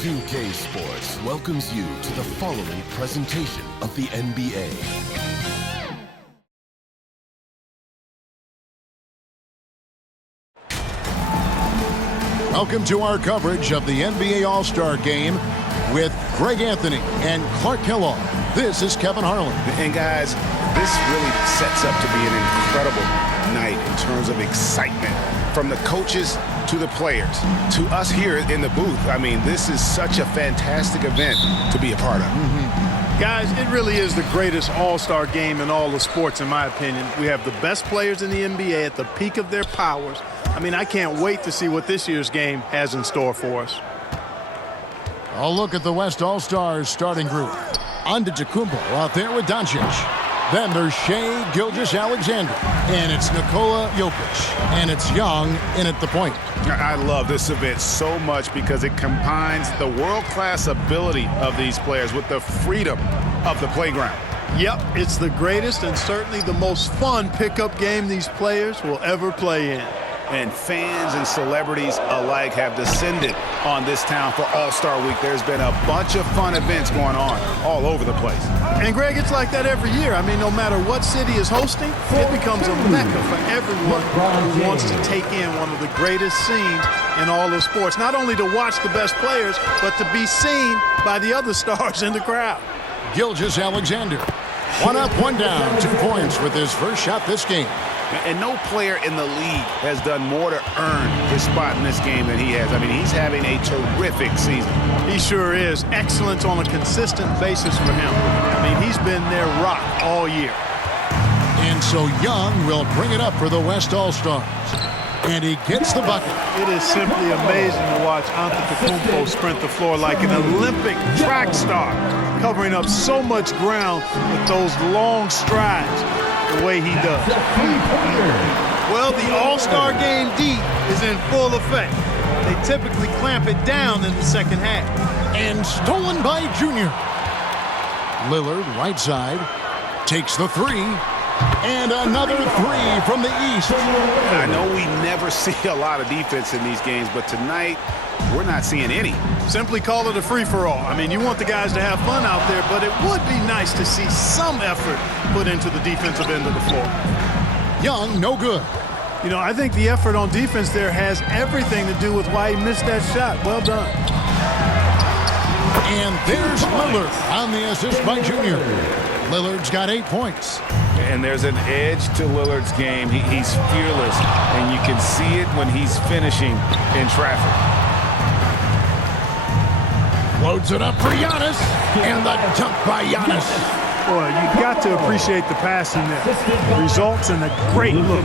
2K Sports welcomes you to the following presentation of the NBA. Welcome to our coverage of the NBA All-Star Game with Greg Anthony and Clark Kellogg. This is Kevin Harlan. And guys, this really sets up to be an incredible night in terms of excitement from the coaches to the players to us here in the booth. I mean, this is such a fantastic event to be a part of. Guys, it really is the greatest all-star game in all the sports, in my opinion. We have the best players in the NBA at the peak of their powers. I mean, I can't wait to see what this year's game has in store for us. A look at the West All-Stars starting group. Antetokounmpo out there with Doncic. Then there's Shai Gilgeous-Alexander. And it's Nikola Jokic. And it's Young in at the point. I love this event so much because it combines the world-class ability of these players with the freedom of the playground. Yep, it's the greatest and certainly the most fun pickup game these players will ever play in. And fans and celebrities alike have descended on this town for All-Star Week. There's been a bunch of fun events going on all over the place. And, Greg, it's like that every year. I mean, no matter what city is hosting, it becomes a mecca for everyone who wants to take in one of the greatest scenes in all of sports. Not only to watch the best players, but to be seen by the other stars in the crowd. Gilgeous-Alexander. One up, one down. 2 points with his first shot this game. And no player in the league has done more to earn his spot in this game than he has. I mean, he's having a terrific season. He sure is. Excellence on a consistent basis for him. I mean, he's been their rock all year. And so Young will bring it up for the West All-Stars. And he gets the bucket. It is simply amazing to watch Antetokounmpo sprint the floor like an Olympic track star, covering up so much ground with those long strides the way he does. Well, the All-Star Game D is in full effect. They typically clamp it down in the second half. And stolen by Junior. Lillard, right side, takes the three. And another three from the East. I know we never see a lot of defense in these games, but tonight we're not seeing any. Simply call it a free-for-all. I mean, you want the guys to have fun out there, but it would be nice to see some effort put into the defensive end of the floor. Young, no good. You know, I think the effort on defense there has everything to do with why he missed that shot. Well done. And there's Lillard on the assist by Junior. Lillard's got 8 points. And there's an edge to Lillard's game. He's fearless, and you can see it when he's finishing in traffic. Loads it up for Giannis, and the dunk by Giannis. Boy, you've got to appreciate the passing there. Results in a great look.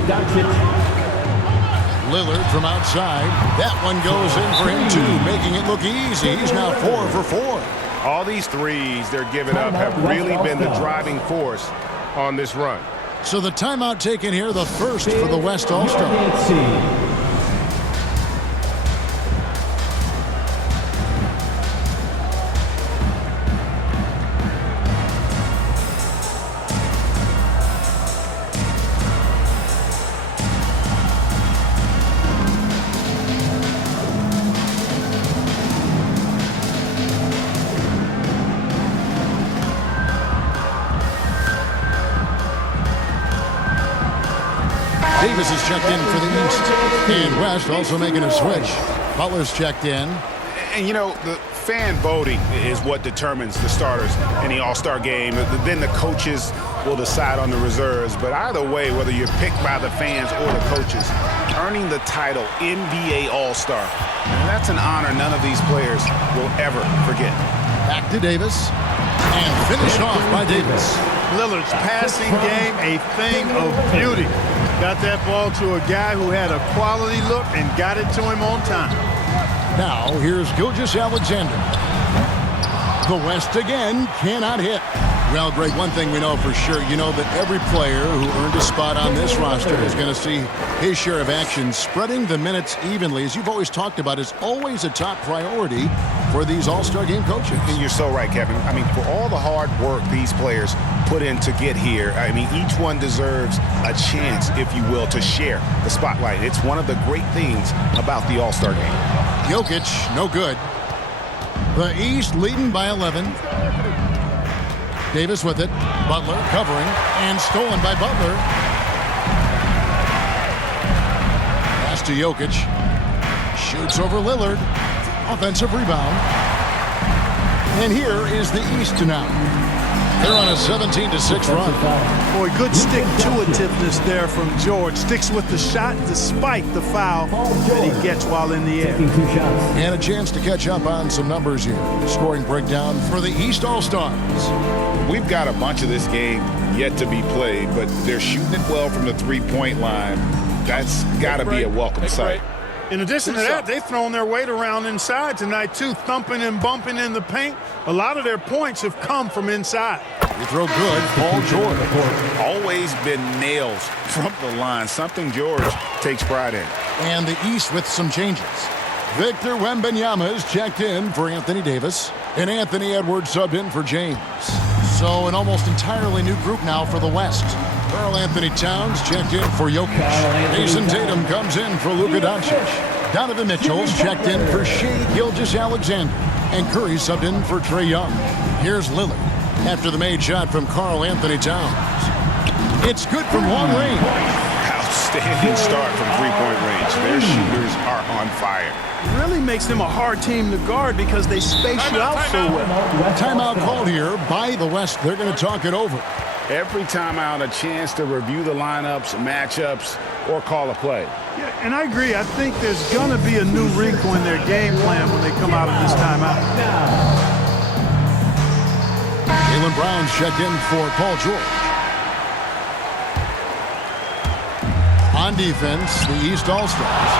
Lillard from outside. That one goes in for him, too, making it look easy. He's now 4 for 4. All these threes they're giving up have really been the driving force on this run. So the timeout taken here, the first for the West All-Star. Davis is checked in for the East. And West also making a switch. Butler's checked in. And, you know, the fan voting is what determines the starters in the All-Star Game. Then the coaches will decide on the reserves. But either way, whether you're picked by the fans or the coaches, earning the title NBA All-Star, and that's an honor none of these players will ever forget. Back to Davis. And finished off by Davis. Lillard's passing game, a thing of beauty. Got that ball to a guy who had a quality look and got it to him on time. Now, here's Gilgeous-Alexander. The West again cannot hit. Well, Greg, one thing we know for sure, you know that every player who earned a spot on this roster is going to see his share of action. Spreading the minutes evenly, as you've always talked about, is always a top priority for these All-Star Game coaches. And you're so right, Kevin. I mean, for all the hard work these players put in to get here, I mean, each one deserves a chance, if you will, to share the spotlight. It's one of the great things about the All-Star Game. Jokic, no good. The East leading by 11. Davis with it. Butler covering and stolen by Butler. Pass to Jokic. Shoots over Lillard. Offensive rebound. And here is the East now. They're on a 17-6 run. Boy, good stick-to-itiveness there from George. Sticks with the shot despite the foul that he gets while in the air. And a chance to catch up on some numbers here. Scoring breakdown for the East All-Stars. We've got a bunch of this game yet to be played, but they're shooting it well from the three-point line. That's got to be a welcome sight. In addition to that, they've thrown their weight around inside tonight, too, thumping and bumping in the paint. A lot of their points have come from inside. You throw good, Paul George. Always been nails from the line, something George takes pride in. And the East with some changes. Victor Wembanyama is checked in for Anthony Davis, and Anthony Edwards subbed in for James. So an almost entirely new group now for the West. Karl Anthony Towns checked in for Jokic. Jason Tatum comes in for Luka Doncic. Donovan Mitchell's checked in for Shai Gilgeous-Alexander. And Curry subbed in for Trae Young. Here's Lillard after the made shot from Karl Anthony Towns. It's good from long range. Outstanding start from three-point range. Their shooters are on fire. It really makes them a hard team to guard because they space you out so well. Timeout called here by the West. They're going to talk it over. Every timeout, a chance to review the lineups, matchups, or call a play. Yeah, and I agree. I think there's going to be a new wrinkle in their game plan when they come out of this timeout. Jaylen Brown's checked in for Paul George. On defense, the East All-Stars.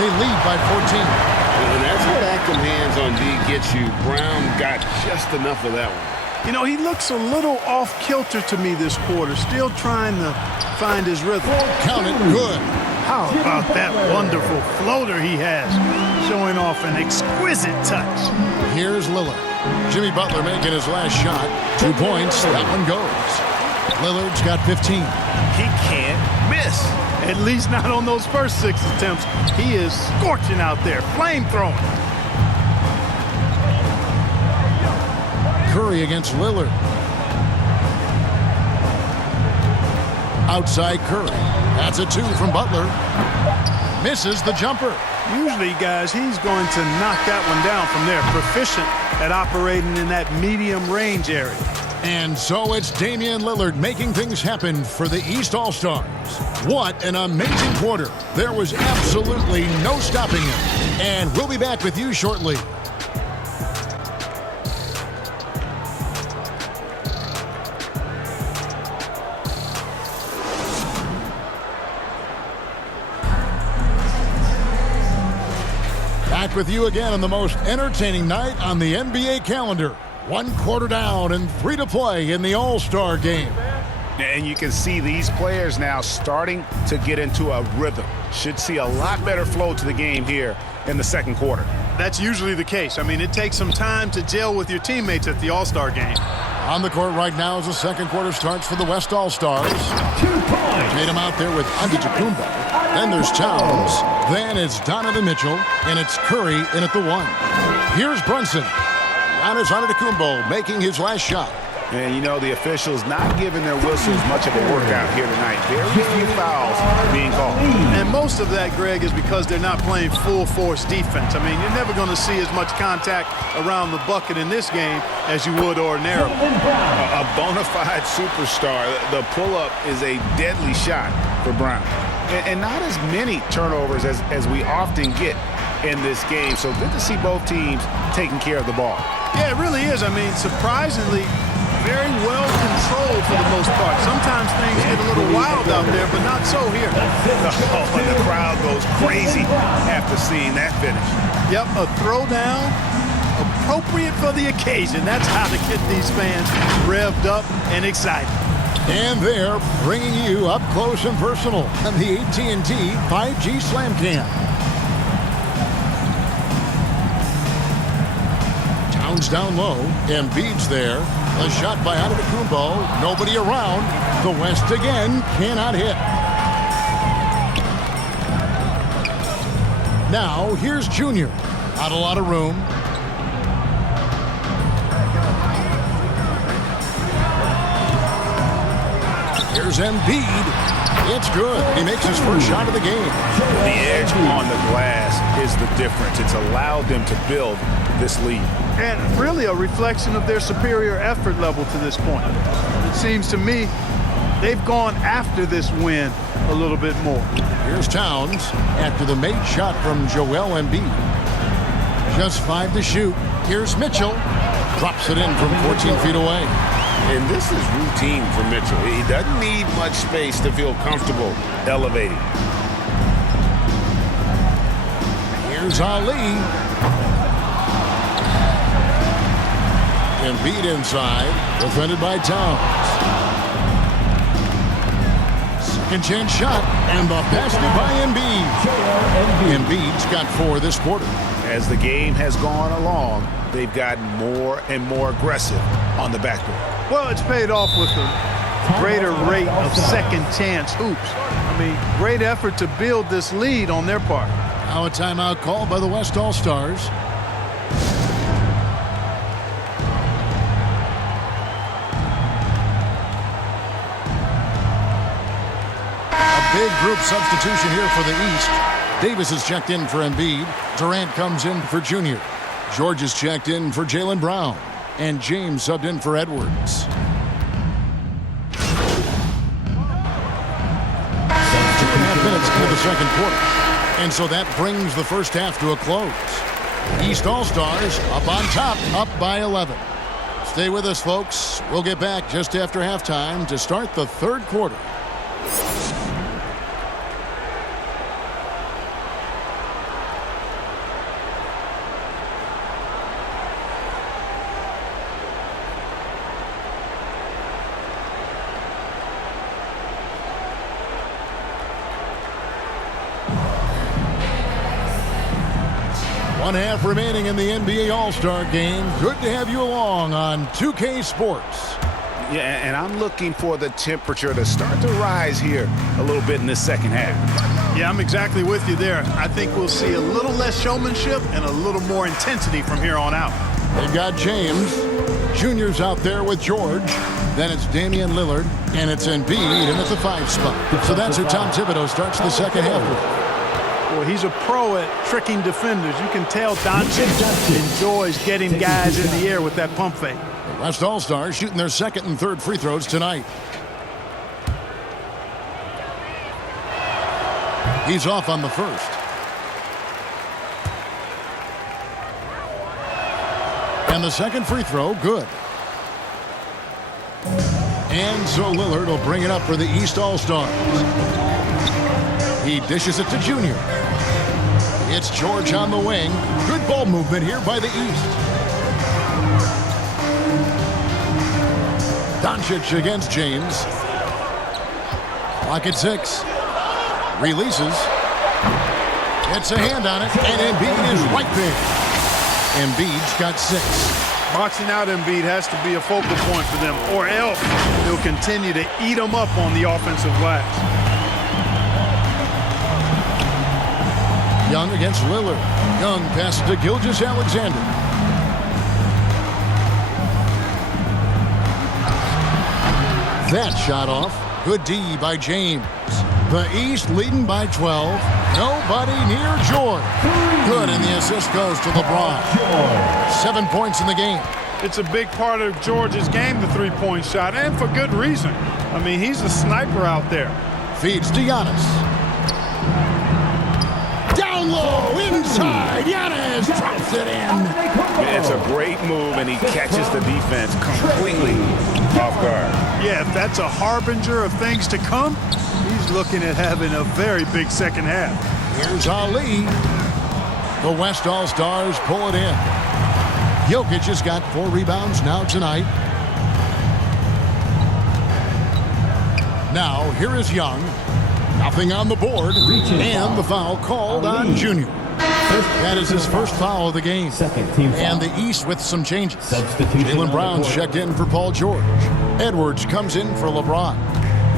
They lead by 14. And that's what active hands on D gets you. Brown got just enough of that one. You know, he looks a little off-kilter to me this quarter, still trying to find his rhythm. Count it, good. How about that wonderful floater he has, showing off an exquisite touch. Here's Lillard. Jimmy Butler making his last shot. 2 points, that one goes. Lillard's got 15. He can't miss, at least not on those first 6 attempts. He is scorching out there, flamethrowing. Curry against Lillard. Outside Curry. That's a 2 from Butler. Misses the jumper. Usually, guys, he's going to knock that one down from there. Proficient at operating in that medium range area. And so it's Damian Lillard making things happen for the East All-Stars. What an amazing quarter. There was absolutely no stopping him. And we'll be back with you shortly. Back with you again on the most entertaining night on the NBA calendar. 1 quarter down and 3 to play in the All-Star game. And you can see these players now starting to get into a rhythm. Should see a lot better flow to the game here in the second quarter. That's usually the case. I mean, it takes some time to gel with your teammates at the All-Star game. On the court right now as the second quarter starts for the West All-Stars. 2 points. Tatum out there with Antetokounmpo. Then there's Towns. Then it's Donovan Mitchell. And it's Curry in at the 1. Here's Brunson. Giannis Antetokounmpo making his last shot. And, you know, the officials not giving their whistles much of a workout here tonight. Very few fouls being called. And most of that, Greg, is because they're not playing full-force defense. I mean, you're never going to see as much contact around the bucket in this game as you would ordinarily. A bona fide superstar. The pull-up is a deadly shot for Brown. And not as many turnovers as we often get in this game. So good to see both teams taking care of the ball. Yeah, it really is. I mean, surprisingly, very well controlled for the most part. Sometimes things get a little wild out there, but not so here. Oh, and the crowd goes crazy after seeing that finish. Yep, a throwdown, appropriate for the occasion. That's how to get these fans revved up and excited. And they're bringing you up close and personal on the AT&T 5G Slam Cam. Towns down low, Embiid's there. A shot by Antetokounmpo, nobody around. The West again cannot hit. Now here's Junior. Not a lot of room. Here's Embiid. It's good. He makes his first shot of the game. The edge on the glass is the difference. It's allowed them to build this lead. And really a reflection of their superior effort level to this point. It seems to me they've gone after this win a little bit more. Here's Towns after the made shot from Joel Embiid. Just 5 to shoot. Here's Mitchell. Drops it in from 14 feet away. And this is routine for Mitchell. He doesn't need much space to feel comfortable elevating. Here's Ali. Embiid inside, defended by Towns. Second chance shot, and the basket by Embiid. Embiid's got 4 this quarter. As the game has gone along, they've gotten more and more aggressive on the backboard. Well, it's paid off with a greater rate of second chance hoops. I mean, great effort to build this lead on their part. Now a timeout called by the West All-Stars. A big group substitution here for the East. Davis is checked in for Embiid. Durant comes in for Junior. George is checked in for Jaylen Brown. And James subbed in for Edwards. 2.5 minutes into the second quarter. And so that brings the first half to a close. East All-Stars up on top, up by 11. Stay with us, folks. We'll get back just after halftime to start the third quarter. One half remaining in the NBA All-Star Game. Good to have you along on 2K Sports. Yeah, and I'm looking for the temperature to start to rise here a little bit in the second half. Yeah, I'm exactly with you there. I think we'll see a little less showmanship and a little more intensity from here on out. They've got James. Junior's out there with George. Then it's Damian Lillard, and it's Embiid, and it's a 5 spot. So that's who Tom Thibodeau starts the second half with. Well, he's a pro at tricking defenders. You can tell Doncic enjoys getting guys in the air with that pump fake. The West All-Stars shooting their second and third free throws tonight. He's off on the first. And the second free throw, good. And so Lillard will bring it up for the East All-Stars. He dishes it to Junior. It's George on the wing. Good ball movement here by the East. Doncic against James. Clock at 6. Releases. It's a hand on it, and Embiid is right there. Embiid's got 6. Boxing out Embiid has to be a focal point for them, or else they'll continue to eat them up on the offensive glass. Young against Lillard. Young passes to Gilgeous-Alexander. That shot off. Good D by James. The East leading by 12. Nobody near George. Good, and the assist goes to LeBron. 7 points in the game. It's a big part of George's game, the three-point shot, and for good reason. I mean, he's a sniper out there. Feeds to Giannis. Down low, inside. Giannis drops it in. It's a great move, and he catches the defense completely off guard. Yeah, if that's a harbinger of things to come, he's looking at having a very big second half. Here's Ali. The West All-Stars pull it in. Jokic has got 4 rebounds now tonight. Now, here is Young. Nothing on the board, and the foul called on Junior. That is his first foul of the game. And the East with some changes. Jaylen Brown's checked in for Paul George. Edwards comes in for LeBron.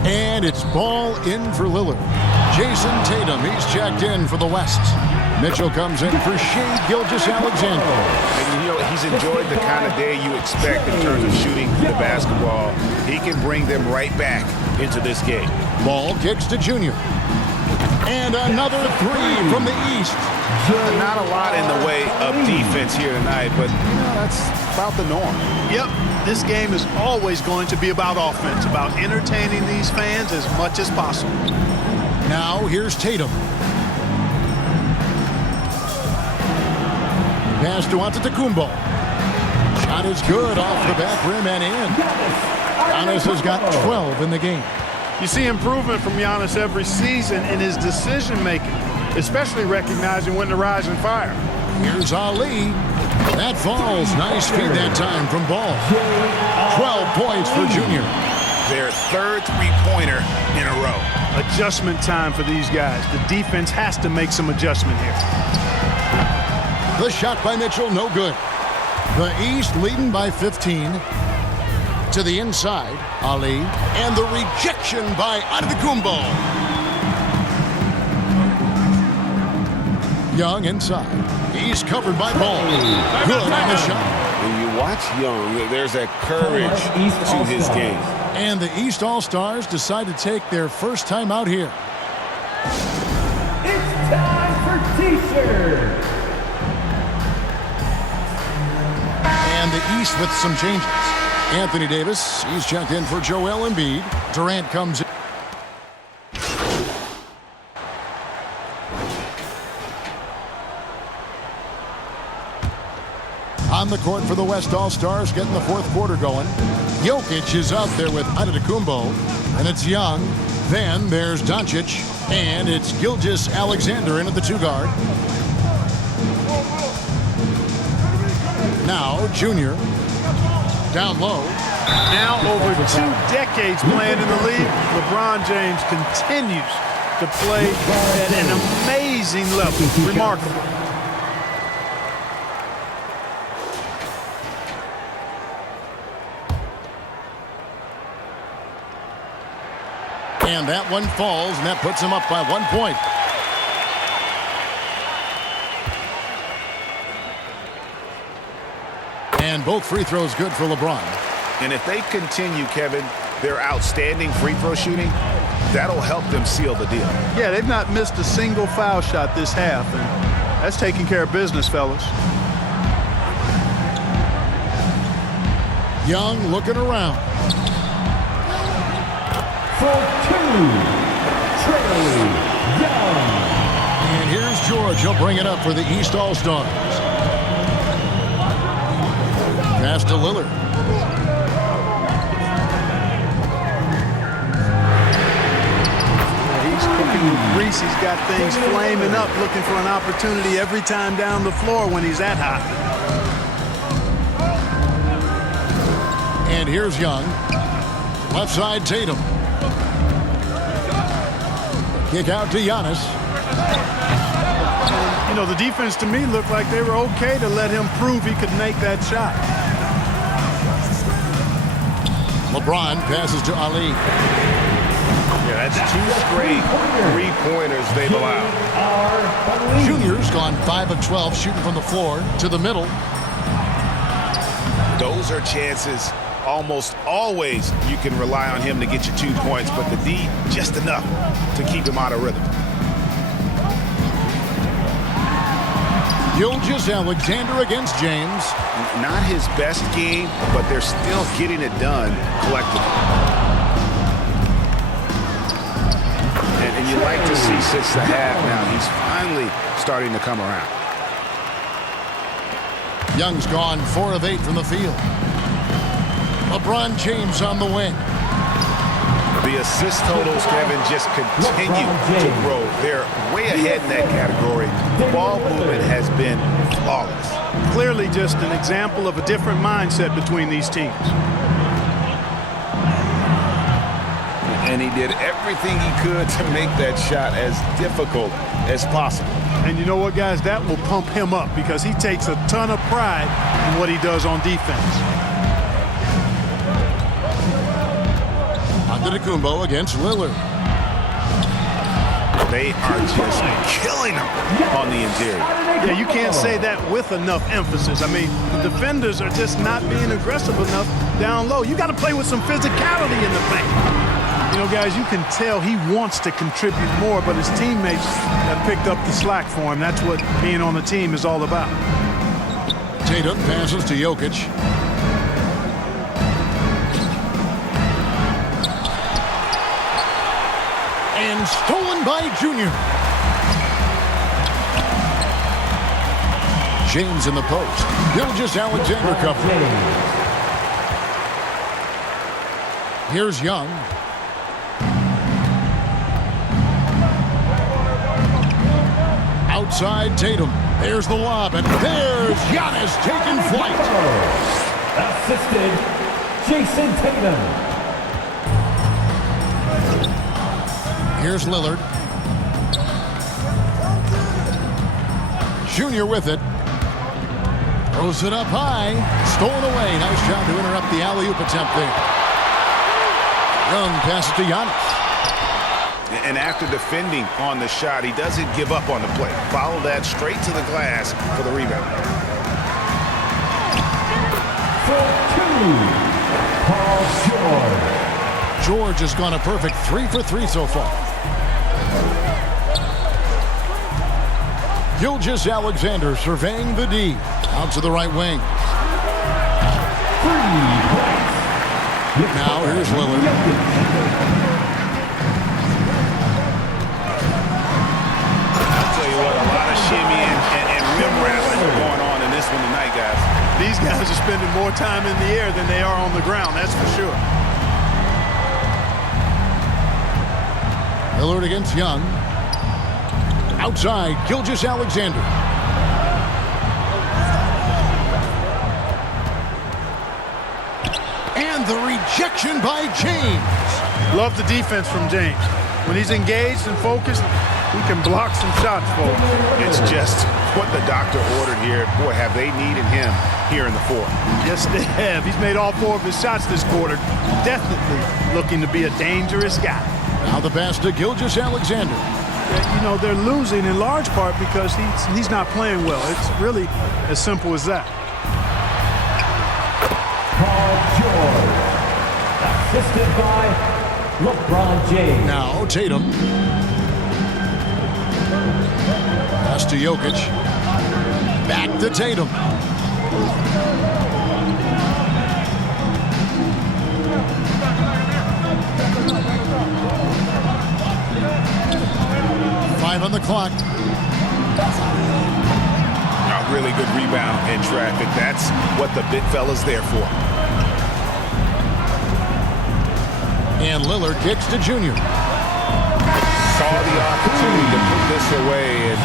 And it's ball in for Lillard. Jason Tatum, he's checked in for the West. Mitchell comes in for Shai Gilgeous-Alexander. And, you know, he's enjoyed the kind of day you expect in terms of shooting the basketball. He can bring them right back into this game. Ball kicks to Junior. And another three from the East. Not a lot in the way of defense here tonight, but that's about the norm. Yep, this game is always going to be about offense, about entertaining these fans as much as possible. Now here's Tatum. Pass to Antetokounmpo. Shot is good off the back rim and in. Giannis has got 12 in the game. You see improvement from Giannis every season in his decision-making, especially recognizing when to rise and fire. Here's Ali. That falls. Nice feed that time from Ball. 12 points for Junior. Their third three-pointer in a row. Adjustment time for these guys. The defense has to make some adjustment here. The shot by Mitchell, no good. The East leading by 15. To the inside, Ali. And the rejection by Antetokounmpo. Young inside. He's covered by Ball. Good on the shot. When you watch Young, there's that courage to his game. And the East All-Stars decide to take their first time out here. It's time for T-shirt. And the East with some changes. Anthony Davis, he's checked in for Joel Embiid. Durant comes in. On the court for the West All-Stars, getting the fourth quarter going. Jokic is out there with Antetokounmpo, and it's Young. Then there's Doncic, and it's Gilgeous-Alexander in at the two-guard. Now Junior, down low. Now over 2 decades playing in the league, LeBron James continues to play at an amazing level. Remarkable. And that one falls, and that puts him up by 1 point. And both free throws good for LeBron. And if they continue, Kevin, their outstanding free throw shooting, that'll help them seal the deal. Yeah, they've not missed a single foul shot this half, and that's taking care of business, fellas. Young looking around. For two, Trae Young. And here's George. He'll bring it up for the East All-Stars. Pass to Lillard. He's cooking with grease. He's got things flaming up, looking for an opportunity every time down the floor when he's that hot. And here's Young. Left side, Tatum. Kick out to Giannis. You know, the defense to me looked like they were okay to let him prove he could make that shot. LeBron passes to Ali. Yeah, that's 2 straight three-pointers they've allowed. Junior's gone 5 of 12 shooting from the floor to the middle. Those are chances almost always you can rely on him to get you 2 points, but the D just enough to keep him out of rhythm. Gilgeous-Alexander against James. Not his best game, but they're still getting it done collectively. And you like to see since the half now, he's finally starting to come around. Young's gone 4 of 8 from the field. LeBron James on the wing. The assist totals, Kevin, just continue to grow. They're way ahead in that category. The ball movement has been flawless. Clearly just an example of a different mindset between these teams. And he did everything he could to make that shot as difficult as possible. And you know what, guys? That will pump him up because he takes a ton of pride in what he does on defense. Antetokounmpo against Lillard. They are just killing them on the interior. Yeah, you can't say that with enough emphasis. I mean, the defenders are just not being aggressive enough down low. You got to play with some physicality in the paint. You know, guys, you can tell he wants to contribute more, but his teammates have picked up the slack for him. That's what being on the team is all about. Tatum passes to Jokic. And stolen by Junior. James in the post. Gilgeous-Alexander cover. Here's Young. Outside Tatum. There's the lob, and there's Giannis taking flight. Assisted Jason Tatum. Here's Lillard. Junior with it. Throws it up high. Stolen away. Nice job to interrupt the alley-oop attempt there. Young passes to Giannis. And after defending on the shot, he doesn't give up on the play. Follow that straight to the glass for the rebound. For two, Paul George. George has gone a perfect 3 for 3 so far. Gilgeous-Alexander surveying the D. Out to the right wing. 3 points. Now here's Lillard. Shimmy and rim rattling going on in this one tonight, guys. These guys are spending more time in the air than they are on the ground, that's for sure. Lillard against Young. Outside, Gilgeous-Alexander. And the rejection by James. Love the defense from James. When he's engaged and focused, he can block some shots for him. It's just what the doctor ordered here. Boy, have they needed him here in the fourth. Yes, they have. He's made all 4 of his shots this quarter. Definitely looking to be a dangerous guy. Now the pass to Gilgeous-Alexander. You know, they're losing in large part because he's not playing well. It's really as simple as that. Paul George. Assisted by LeBron James. Now Tatum. Pass to Jokic. Back to Tatum. Five on the clock. A really good rebound in traffic. That's what the big fella's there for. And Lillard kicks to Junior. Saw the opportunity to put this away and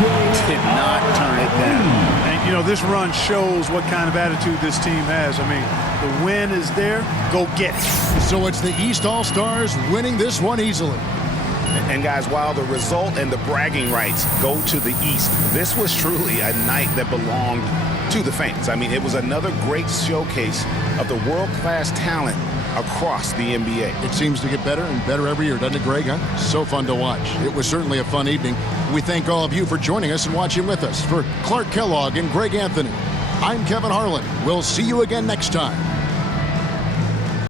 did not turn it down. And, you know, this run shows what kind of attitude this team has. I mean, the win is there. Go get it. So it's the East All-Stars winning this one easily. And, guys, while the result and the bragging rights go to the East, this was truly a night that belonged to the fans. I mean, it was another great showcase of the world-class talent across the NBA. It seems to get better and better every year, doesn't it, Greg? Huh? So fun to watch. It was certainly a fun evening. We thank all of you for joining us and watching with us. For Clark Kellogg and Greg Anthony, I'm Kevin Harlan. We'll see you again next time.